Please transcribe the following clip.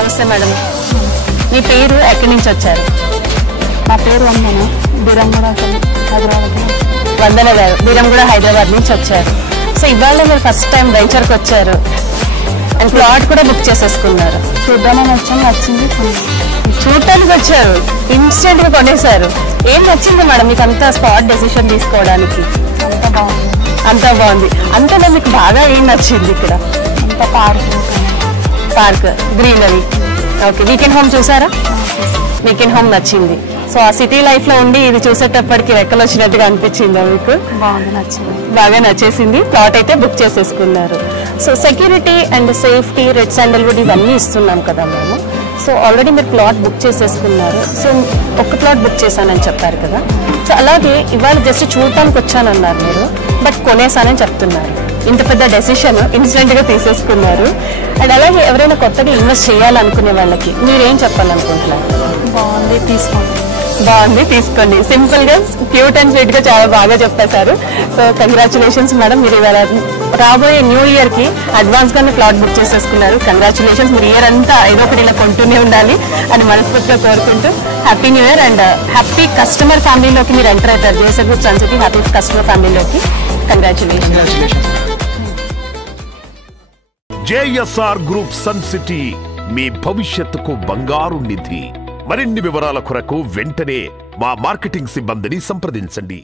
నమస్తే మేడం. మీ పేరు ఎక్కడి నుంచి వచ్చారు? నా పేరు వందన, బీరంగూడ హైదరాబాద్. వందన గారు బీరంగూడ హైదరాబాద్ నుంచి వచ్చారు. సో ఇవాళ మీరు ఫస్ట్ టైం వెంచర్కి వచ్చారు అండ్ ప్లాట్ కూడా బుక్ చేసేసుకున్నారు. చూద్దామని వచ్చాను, నచ్చింది. చూడటానికి వచ్చారు, ఇన్స్టెంట్ గా కొనేసారు. ఏం నచ్చింది మేడం మీకు అంత స్పాట్ డెసిషన్ తీసుకోవడానికి? అంత బాగుంది. అంతా బాగుంది. అంతలో మీకు బాగా ఏం నచ్చింది ఇక్కడ? అంత park, greenery. Okay, weekend home చూసారా? వీకెండ్ హోమ్ నచ్చింది. సో ఆ సిటీ లైఫ్ లో ఉండి ఇది చూసేటప్పటికి రెక్కలు వచ్చినట్టుగా అనిపించిందా మీకు? బాగుంది, నచ్చింది. బాగా నచ్చేసింది. ప్లాట్ అయితే బుక్ చేసేసుకున్నారు. So security and safety, red sandalwood ఇవన్నీ ఇస్తున్నాం కదా మేము. సో ఆల్రెడీ మీరు ప్లాట్ బుక్ చేసేసుకున్నారు. సో ఒక ప్లాట్ బుక్ చేశానని చెప్పారు కదా. సో అలాగే ఇవాళ జస్ట్ చూడటానికి వచ్చానన్నారు మీరు, బట్ కొనేసానని చెప్తున్నారు. ఇంత పెద్ద డెసిషన్ ఇన్స్టెంట్ గా తీసేసుకున్నారు. అండ్ అలాగే ఎవరైనా కొత్తగా ఇన్వెస్ట్ చేయాలనుకునే వాళ్ళకి మీరేం చెప్పాలనుకుంటున్నారు? బాగుంది, తీసుకోండి. బాగుంది, తీసుకోండి. సింపుల్ గా, క్యూట్ అండ్ స్వీట్ గా చాలా బాగా చెప్పేశారు. So congratulations madam. మీరు ఇవాళ రాబోయే న్యూ ఇయర్ కి అడ్వాన్స్ గానే ప్లాట్ బుక్ చేసేసుకున్నారు. కంగ్రాచులేషన్స్. మీరు ఇయర్ అంతా ఏదో ఒకటి ఇలా కొంటూనే ఉండాలి అని మనస్ఫూర్తిగా కోరుకుంటూ happy new year and happy customer ఫ్యామిలీలోకి మీరు ఎంటర్ అవుతారు. JSR group Sun City happy customer ఫ్యామిలీలోకి. Congratulations. JSR group Sun City మీ భవిష్యత్తుకు బంగారు నిధి. మరిన్ని వివరాల కొరకు వెంటనే మా మార్కెటింగ్ సిబ్బందిని సంప్రదించండి.